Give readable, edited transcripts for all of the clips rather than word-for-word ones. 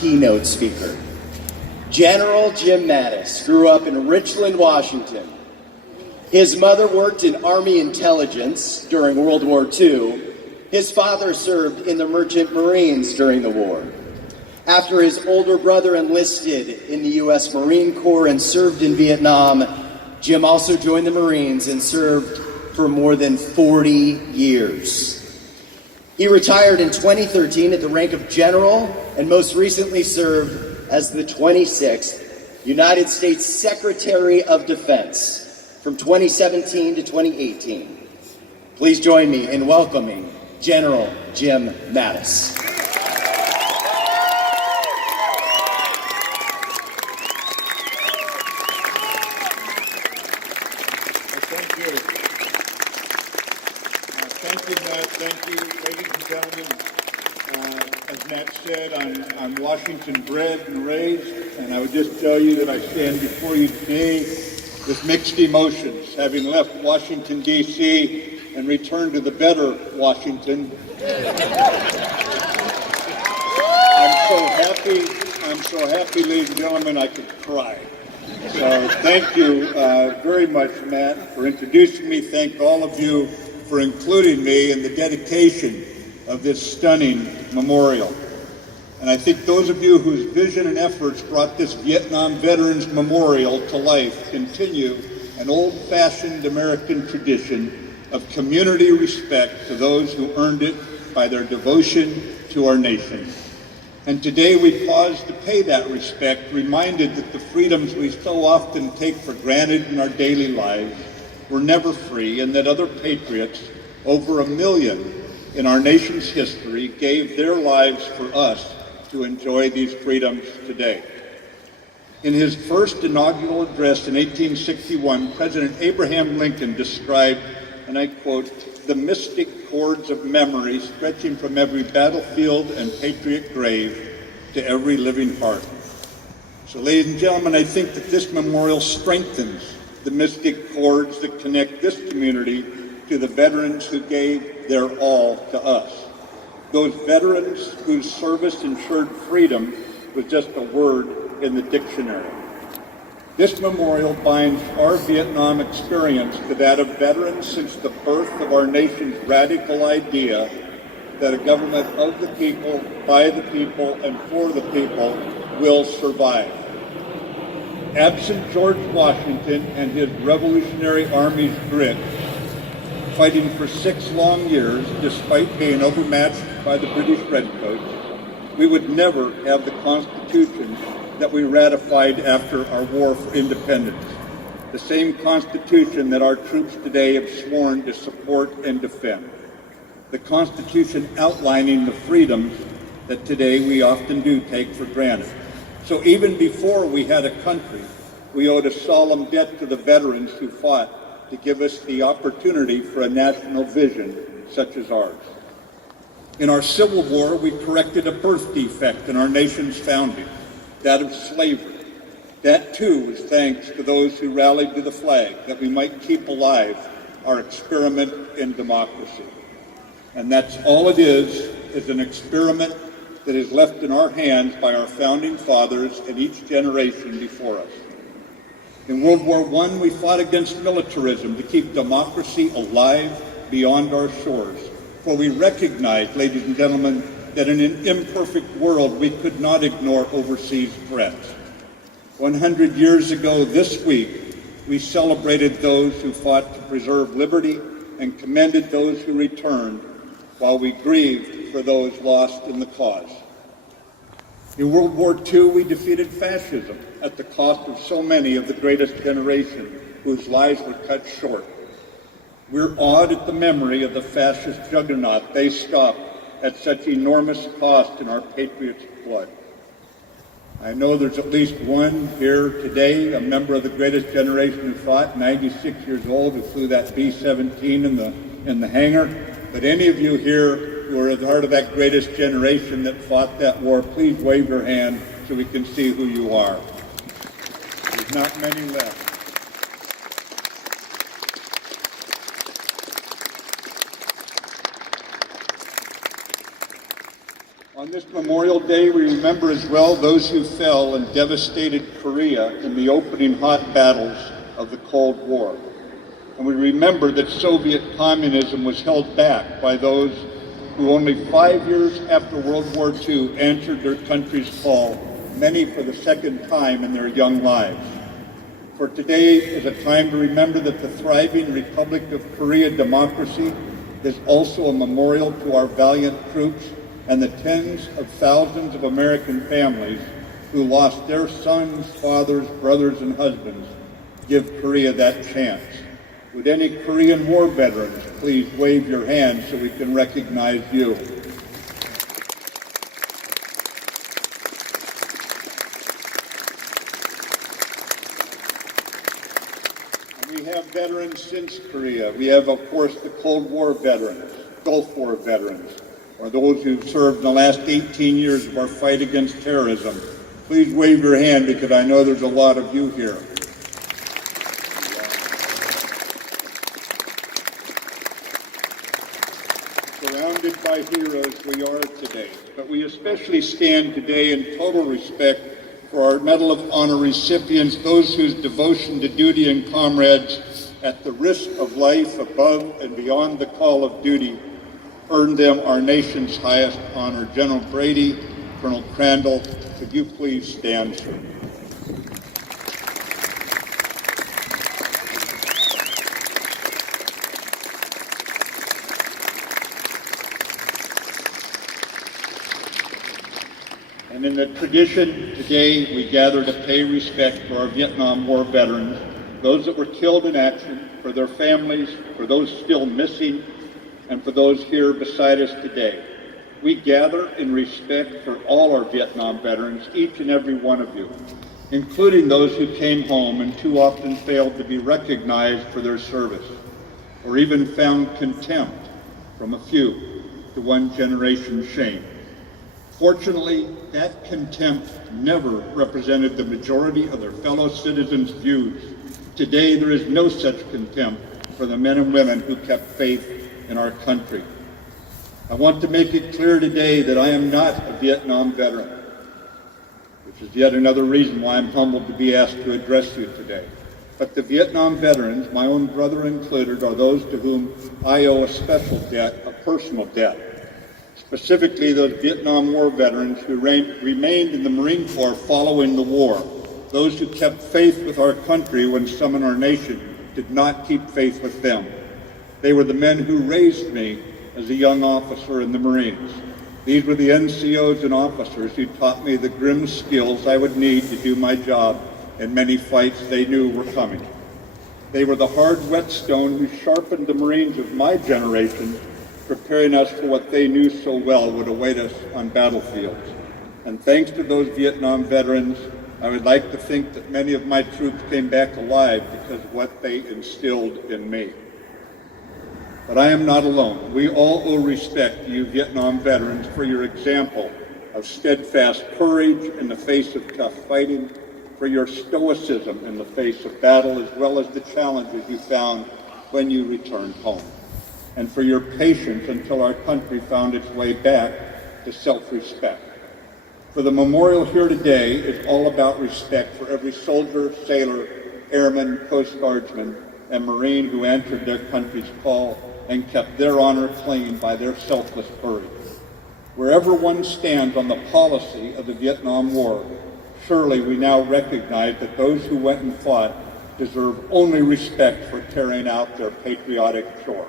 Keynote speaker. General Jim Mattis grew up in Richland, Washington. His mother worked in Army intelligence during World War II. His father served in the Merchant Marines during the war. After his older brother enlisted in the U.S. Marine Corps and served in Vietnam, Jim also joined the Marines and served for more than 40 years. He retired in 2013 at the rank of general and most recently served as the 26th United States Secretary of Defense from 2017 to 2018. Please join me in welcoming General Jim Mattis. Thank you. Thank you, Matt. Thank you, ladies and gentlemen. As Matt said, I'm Washington bred and raised, and I would just tell you that I stand before you today with mixed emotions, having left Washington, D.C. and returned to the better Washington. I'm so happy, ladies and gentlemen, I could cry. So thank you very much, Matt, for introducing me. Thank all of you for including me in the dedication of this stunning memorial. And I think those of you whose vision and efforts brought this Vietnam Veterans Memorial to life continue an old-fashioned American tradition of community respect to those who earned it by their devotion to our nation. And today we pause to pay that respect, reminded that the freedoms we so often take for granted in our daily lives were never free, and that other patriots, over 1 million in our nation's history, gave their lives for us to enjoy these freedoms today. In his first inaugural address in 1861, President Abraham Lincoln described, and I quote, "the mystic cords of memory stretching from every battlefield and patriot grave to every living heart." So, ladies and gentlemen, I think that this memorial strengthens the mystic cords that connect this community to the veterans who gave their all to us. Those veterans whose service ensured freedom was just a word in the dictionary. This memorial binds our Vietnam experience to that of veterans since the birth of our nation's radical idea that a government of the people, by the people, and for the people will survive. Absent George Washington and his Revolutionary Army's grit, fighting for 6 long years despite being overmatched by the British Redcoats, we would never have the Constitution that we ratified after our war for independence, the same Constitution that our troops today have sworn to support and defend, the Constitution outlining the freedoms that today we often do take for granted. So even before we had a country, we owed a solemn debt to the veterans who fought to give us the opportunity for a national vision such as ours. In our Civil War, we corrected a birth defect in our nation's founding, that of slavery. That too was thanks to those who rallied to the flag that we might keep alive our experiment in democracy. And that's all it is an experiment that is left in our hands by our founding fathers and each generation before us. In World War I, we fought against militarism to keep democracy alive beyond our shores, for we recognized, ladies and gentlemen, that in an imperfect world we could not ignore overseas threats. 100 years ago this week, we celebrated those who fought to preserve liberty and commended those who returned, while we grieved for those lost in the cause. In World War II, we defeated fascism at the cost of so many of the greatest generation whose lives were cut short. We're awed at the memory of the fascist juggernaut they stopped at such enormous cost in our patriots' blood. I know there's at least one here today, a member of the greatest generation who fought, 96 years old, who flew that B-17 in the hangar. But any of you here who are at the heart of that greatest generation that fought that war, please wave your hand so we can see who you are. There's not many left. On On this Memorial Day, we remember as well those who fell in devastated Korea in the opening hot battles of the Cold War. And we remember that Soviet communism was held back by those who only 5 years after World War II answered their country's call, many for the second time in their young lives. For today is a time to remember that the thriving Republic of Korea democracy is also a memorial to our valiant troops and the tens of thousands of American families who lost their sons, fathers, brothers, and husbands. Give Korea that chance. Would any Korean War veterans please wave your hand so we can recognize you? And we have veterans since Korea. We have, of course, the Cold War veterans, Gulf War veterans, or those who've served in the last 18 years of our fight against terrorism. Please wave your hand because I know there's a lot of you here. Surrounded by heroes we are today, but we especially stand today in total respect for our Medal of Honor recipients, those whose devotion to duty and comrades at the risk of life above and beyond the call of duty earned them our nation's highest honor. General Brady, Colonel Crandall, could you please stand, sir? And in the tradition today, we gather to pay respect for our Vietnam War veterans, those that were killed in action, for their families, for those still missing, and for those here beside us today. We gather in respect for all our Vietnam veterans, each and every one of you, including those who came home and too often failed to be recognized for their service, or even found contempt from a few to one generation's shame. Fortunately, that contempt never represented the majority of their fellow citizens' views. Today, there is no such contempt for the men and women who kept faith in our country. I want to make it clear today that I am not a Vietnam veteran, which is yet another reason why I'm humbled to be asked to address you today. But the Vietnam veterans, my own brother included, are those to whom I owe a special debt, a personal debt. Specifically, those Vietnam War veterans who remained in the Marine Corps following the war, those who kept faith with our country when some in our nation did not keep faith with them. They were the men who raised me as a young officer in the Marines. These were the NCOs and officers who taught me the grim skills I would need to do my job in many fights they knew were coming. They were the hard whetstone who sharpened the Marines of my generation, preparing us for what they knew so well would await us on battlefields. And thanks to those Vietnam veterans, I would like to think that many of my troops came back alive because of what they instilled in me. But I am not alone. We all owe respect to you Vietnam veterans for your example of steadfast courage in the face of tough fighting, for your stoicism in the face of battle, as well as the challenges you found when you returned home, and for your patience until our country found its way back to self-respect. For the memorial here today is all about respect for every soldier, sailor, airman, Coast Guardsman, and Marine who answered their country's call and kept their honor clean by their selfless courage. Wherever one stands on the policy of the Vietnam War, surely we now recognize that those who went and fought deserve only respect for carrying out their patriotic chore.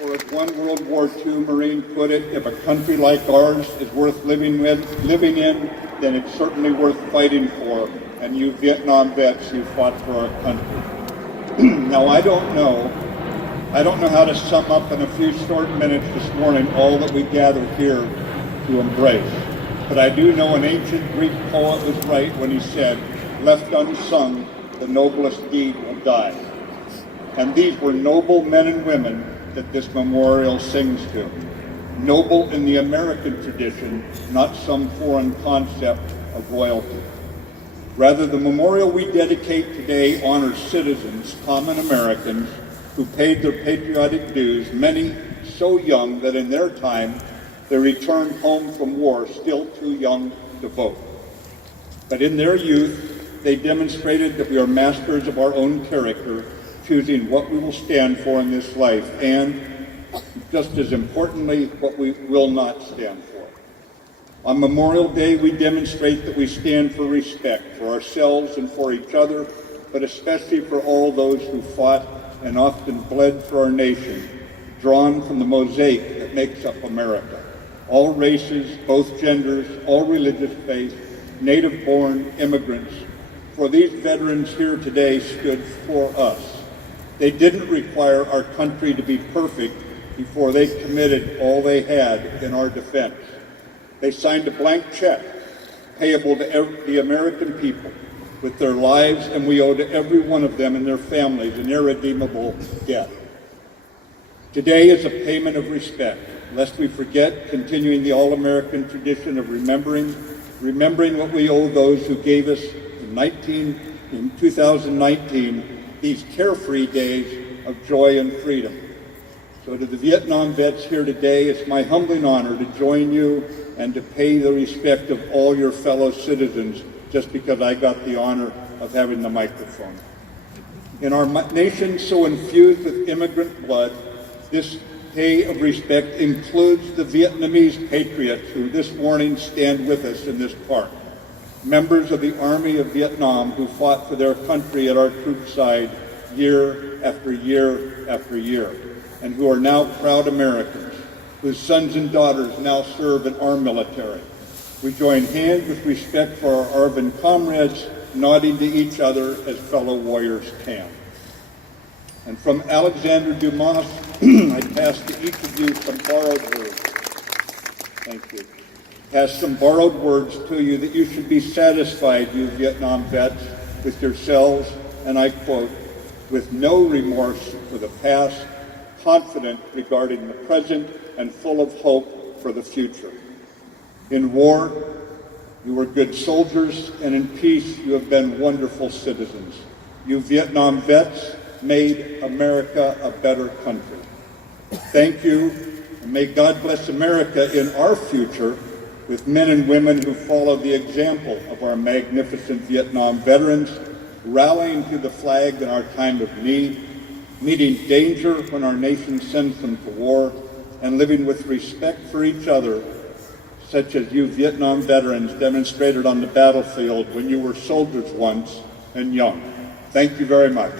Or as one World War II Marine put it, if a country like ours is worth living in, then it's certainly worth fighting for. And you Vietnam vets, you fought for our country. Now I don't know how to sum up in a few short minutes this morning all that we gathered here to embrace. But I do know an ancient Greek poet was right when he said, "Left unsung, the noblest deed will die." And these were noble men and women that this memorial sings to. Noble in the American tradition, not some foreign concept of royalty. Rather, the memorial we dedicate today honors citizens, common Americans, who paid their patriotic dues, many so young that in their time they returned home from war still too young to vote. But in their youth, they demonstrated that we are masters of our own character, choosing what we will stand for in this life, and, just as importantly, what we will not stand for. On Memorial Day, we demonstrate that we stand for respect for ourselves and for each other, but especially for all those who fought and often bled for our nation, drawn from the mosaic that makes up America. All races, both genders, all religious faiths, native-born immigrants. For these veterans here today stood for us. They didn't require our country to be perfect before they committed all they had in our defense. They signed a blank check payable to the American people with their lives, and we owe to every one of them and their families an irredeemable debt. Today is a payment of respect, lest we forget, continuing the all-American tradition of remembering what we owe those who gave us in 2019 these carefree days of joy and freedom. So to the Vietnam vets here today, it's my humbling honor to join you and to pay the respect of all your fellow citizens just because I got the honor of having the microphone. In our nation so infused with immigrant blood, this day of respect includes the Vietnamese patriots who this morning stand with us in this park, members of the Army of Vietnam who fought for their country at our troops' side year after year after year, and who are now proud Americans, whose sons and daughters now serve in our military. We join hands with respect for our Arvin comrades, nodding to each other as fellow warriors can. And from Alexander Dumas, I pass to each of you some borrowed words. Thank you. Pass some borrowed words to you that you should be satisfied, you Vietnam vets, with yourselves, and I quote, with no remorse for the past, confident regarding the present, and full of hope for the future. In war, you were good soldiers, and in peace, you have been wonderful citizens. You Vietnam vets made America a better country. Thank you, and may God bless America in our future with men and women who follow the example of our magnificent Vietnam veterans, rallying to the flag in our time of need, meeting danger when our nation sends them to war, and living with respect for each other, such as you Vietnam veterans demonstrated on the battlefield when you were soldiers once and young. Thank you very much.